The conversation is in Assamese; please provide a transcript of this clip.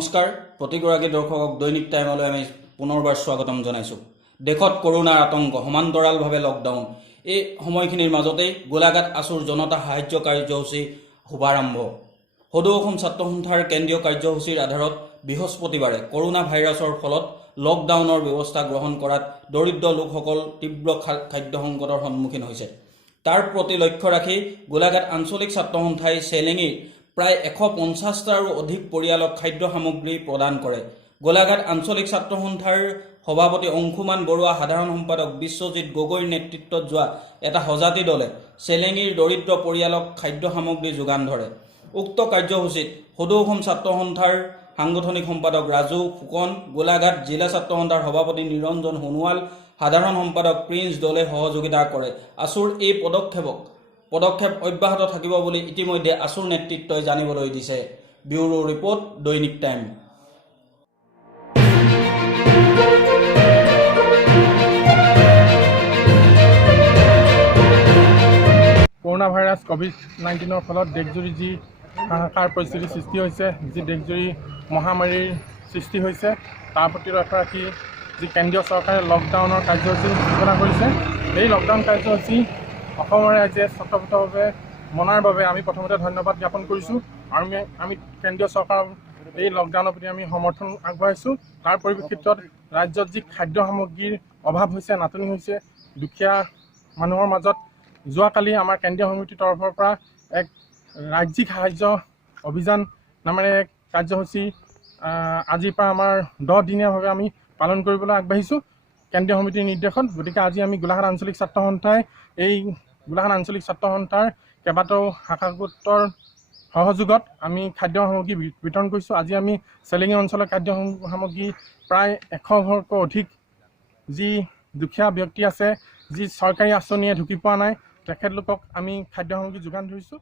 নমস্কাৰ প্ৰতিগৰাকী দৰ্শকক দৈনিক টাইমলৈ আমি পুনৰবাৰ স্বাগতম জনাইছোঁ। দেশত কৰোনাৰ আতংক, সমান্তৰালভাৱে লকডাউন। এই সময়খিনিৰ মাজতেই গোলাঘাট আছুৰ জনতা সাহায্য কাৰ্যসূচী শুভাৰম্ভ। সদৌ অসম ছাত্ৰ সন্থাৰ কেন্দ্ৰীয় কাৰ্যসূচীৰ আধাৰত বৃহস্পতিবাৰে কৰোনা ভাইৰাছৰ ফলত লকডাউনৰ ব্যৱস্থা গ্ৰহণ কৰাত দৰিদ্ৰ লোকসকল তীব্ৰ খাদ্য সংকটৰ সন্মুখীন হৈছে। তাৰ প্ৰতি লক্ষ্য ৰাখি গোলাঘাট আঞ্চলিক ছাত্ৰ সন্থাই চেলেঙিৰ প্ৰায় 150টাৰো অধিক পৰিয়ালক খাদ্য সামগ্ৰী প্ৰদান কৰে। গোলাঘাট আঞ্চলিক ছাত্ৰ সন্থাৰ সভাপতি অংশুমান বৰুৱা, সাধাৰণ সম্পাদক বিশ্বজিৎ গগৈৰ নেতৃত্বত যোৱা এটা সজাতি দলে চেলেঙিৰ দৰিদ্ৰ পৰিয়ালক খাদ্য সামগ্ৰী যোগান ধৰে। উক্ত কাৰ্যসূচীত সদৌ অসম ছাত্ৰ সন্থাৰ সাংগঠনিক সম্পাদক ৰাজু ফুকন, গোলাঘাট জিলা ছাত্ৰ সন্থাৰ সভাপতি নিৰঞ্জন সোণোৱাল, সাধাৰণ সম্পাদক প্ৰিন্স দলে সহযোগিতা কৰে। আছুৰ এই পদক্ষেপ অব্যাহত থাকিব বুলি ইতিমধ্যে আছুৰ নেতৃত্বই জানিবলৈ দিছে। ব্যুৰো ৰিপৰ্ট, দৈনিক টাইম। কৰোনা ভাইৰাছ COVID-19 ফলত দেশজুৰি যি হাহাকাৰ পৰিস্থিতিৰ সৃষ্টি হৈছে, যি দেশজুৰি মহামাৰীৰ সৃষ্টি হৈছে, তাৰ প্ৰতি লক্ষ্য ৰাখি যি কেন্দ্ৰীয় চৰকাৰে লকডাউনৰ কাৰ্যসূচী ঘোষণা কৰিছে, এই লকডাউন কাৰ্যসূচী অসমৰ ৰাইজে স্বতঃস্ফূৰ্তভাৱে মনাৰ বাবে আমি প্ৰথমতে ধন্যবাদ জ্ঞাপন কৰিছোঁ। আৰু আমি কেন্দ্ৰীয় চৰকাৰৰ এই লকডাউনৰ প্ৰতি আমি সমৰ্থন আগবঢ়াইছোঁ। তাৰ পৰিপ্ৰেক্ষিতত ৰাজ্যত যি খাদ্য সামগ্ৰীৰ অভাৱ হৈছে, নাটনি হৈছে, দুখীয়া মানুহৰ মাজত যোৱাকালি আমাৰ কেন্দ্ৰীয় সমিতিৰ তৰফৰ পৰা এক ৰাজ্যিক সাহায্য অভিযান নামেৰে এক কাৰ্যসূচী আজিৰ পৰা আমাৰ 10 দিনীয়াভাৱে আমি পালন কৰিবলৈ আগবাঢ়িছোঁ কেন্দ্ৰীয় সমিতিৰ নিৰ্দেশত। গতিকে আজি আমি গোলাঘাট আঞ্চলিক ছাত্ৰ সন্থাই গোলাঘাট আঞ্চলিক ছাত্ৰ সন্থাৰ কেইবাটাও শাখা গোটৰ সহযোগত আমি খাদ্য সামগ্ৰী বিতৰণ কৰিছোঁ। আজি আমি চেলেঙি অঞ্চলৰ খাদ্য সামগ্ৰী প্ৰায় 100 ঘৰতকৈ অধিক যি দুখীয়া ব্যক্তি আছে, যি চৰকাৰী আঁচনিয়ে ঢুকি পোৱা নাই, তেখেতলোকক আমি খাদ্য সামগ্ৰী যোগান ধৰিছোঁ।